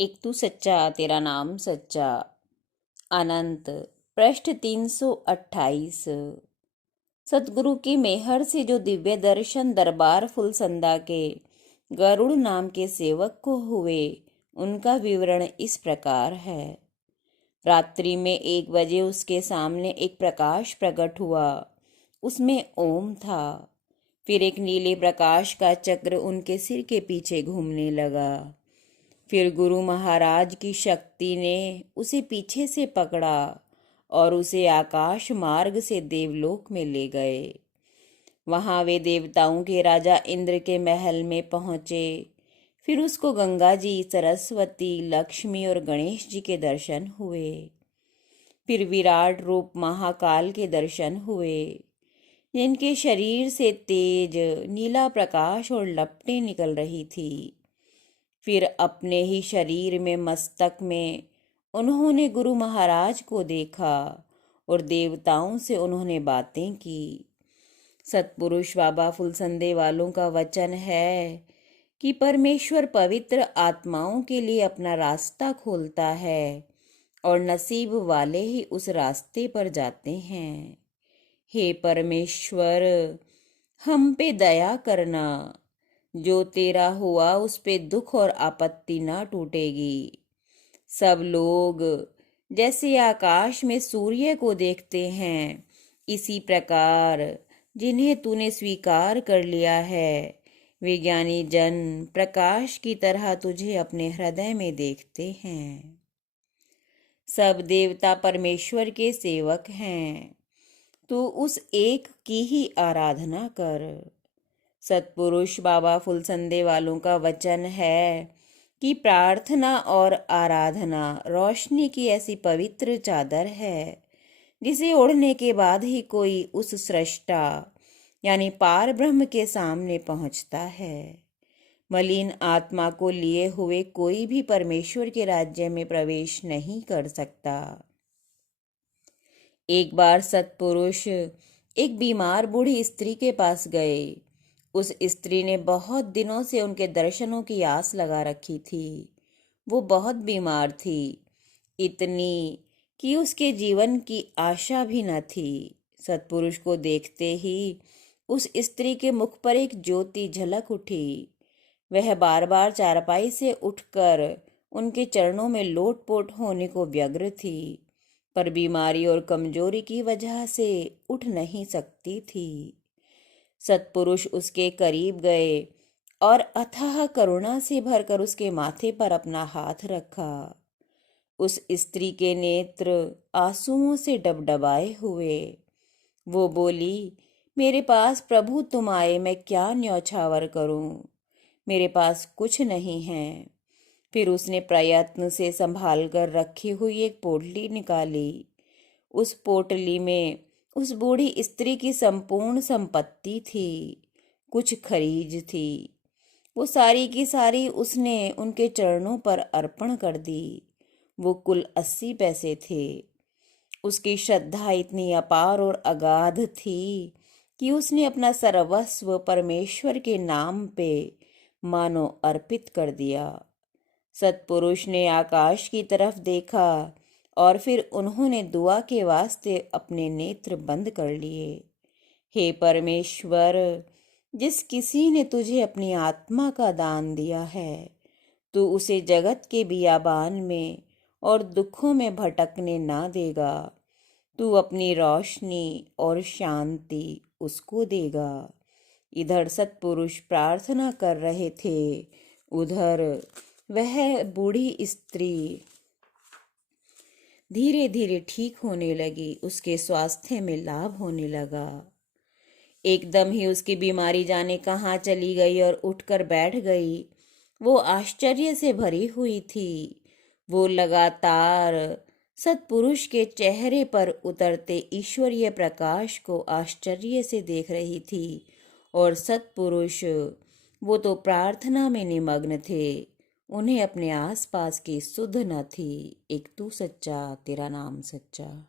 एक तू सच्चा तेरा नाम सच्चा। अनंत। पृष्ठ 328। सतगुरु की मेहर से जो दिव्य दर्शन दरबार फुलसंदा के गरुड़ नाम के सेवक को हुए, उनका विवरण इस प्रकार है। रात्रि में 1 बजे उसके सामने एक प्रकाश प्रकट हुआ। उसमें ओम था। फिर एक नीले प्रकाश का चक्र उनके सिर के पीछे घूमने लगा। फिर गुरु महाराज की शक्ति ने उसे पीछे से पकड़ा और उसे आकाश मार्ग से देवलोक में ले गए। वहां वे देवताओं के राजा इंद्र के महल में पहुंचे। फिर उसको गंगा जी, सरस्वती, लक्ष्मी और गणेश जी के दर्शन हुए। फिर विराट रूप महाकाल के दर्शन हुए, जिनके शरीर से तेज नीला प्रकाश और लपटें निकल रही थी। फिर अपने ही शरीर में, मस्तक में उन्होंने गुरु महाराज को देखा और देवताओं से उन्होंने बातें की। सतपुरुष बाबा फुलसंदे वालों का वचन है कि परमेश्वर पवित्र आत्माओं के लिए अपना रास्ता खोलता है और नसीब वाले ही उस रास्ते पर जाते हैं। हे परमेश्वर, हम पे दया करना। जो तेरा हुआ उस पे दुख और आपत्ति ना टूटेगी। सब लोग जैसे आकाश में सूर्य को देखते हैं, इसी प्रकार जिन्हें तूने स्वीकार कर लिया है, विज्ञानी जन प्रकाश की तरह तुझे अपने हृदय में देखते हैं। सब देवता परमेश्वर के सेवक हैं। तू उस एक की ही आराधना कर। सतपुरुष बाबा फुलसंदे वालों का वचन है कि प्रार्थना और आराधना रोशनी की ऐसी पवित्र चादर है, जिसे ओढ़ने के बाद ही कोई उस सृष्टा यानी पार ब्रह्म के सामने पहुंचता है। मलिन आत्मा को लिए हुए कोई भी परमेश्वर के राज्य में प्रवेश नहीं कर सकता। एक बार सतपुरुष एक बीमार बूढ़ी स्त्री के पास गए। उस स्त्री ने बहुत दिनों से उनके दर्शनों की आस लगा रखी थी। वो बहुत बीमार थी, इतनी कि उसके जीवन की आशा भी न थी। सतपुरुष को देखते ही उस स्त्री के मुख पर एक ज्योति झलक उठी। वह बार बार चारपाई से उठकर उनके चरणों में लोटपोट होने को व्यग्र थी, पर बीमारी और कमजोरी की वजह से उठ नहीं सकती थी। सतपुरुष उसके करीब गए और अथाह करुणा से भरकर उसके माथे पर अपना हाथ रखा। उस स्त्री के नेत्र आंसुओं से डबडबाए हुए। वो बोली, मेरे पास प्रभु तुम आए, मैं क्या न्यौछावर करूं? मेरे पास कुछ नहीं है। फिर उसने प्रयत्न से संभाल कर रखी हुई एक पोटली निकाली। उस पोटली में उस बूढ़ी स्त्री की संपूर्ण संपत्ति थी, कुछ खरीज थी। वो सारी की सारी उसने उनके चरणों पर अर्पण कर दी। वो कुल 80 पैसे थे। उसकी श्रद्धा इतनी अपार और अगाध थी कि उसने अपना सर्वस्व परमेश्वर के नाम पे मानो अर्पित कर दिया। सतपुरुष ने आकाश की तरफ देखा और फिर उन्होंने दुआ के वास्ते अपने नेत्र बंद कर लिए। हे परमेश्वर, जिस किसी ने तुझे अपनी आत्मा का दान दिया है, तू उसे जगत के बियाबान में और दुखों में भटकने ना देगा। तू अपनी रोशनी और शांति उसको देगा। इधर सतपुरुष प्रार्थना कर रहे थे, उधर वह बूढ़ी स्त्री धीरे धीरे ठीक होने लगी। उसके स्वास्थ्य में लाभ होने लगा। एकदम ही उसकी बीमारी जाने कहाँ चली गई और उठकर बैठ गई। वो आश्चर्य से भरी हुई थी। वो लगातार सतपुरुष के चेहरे पर उतरते ईश्वरीय प्रकाश को आश्चर्य से देख रही थी। और सतपुरुष, वो तो प्रार्थना में निमग्न थे, उन्हें अपने आसपास की सुध न थी। एक तू सच्चा तेरा नाम सच्चा।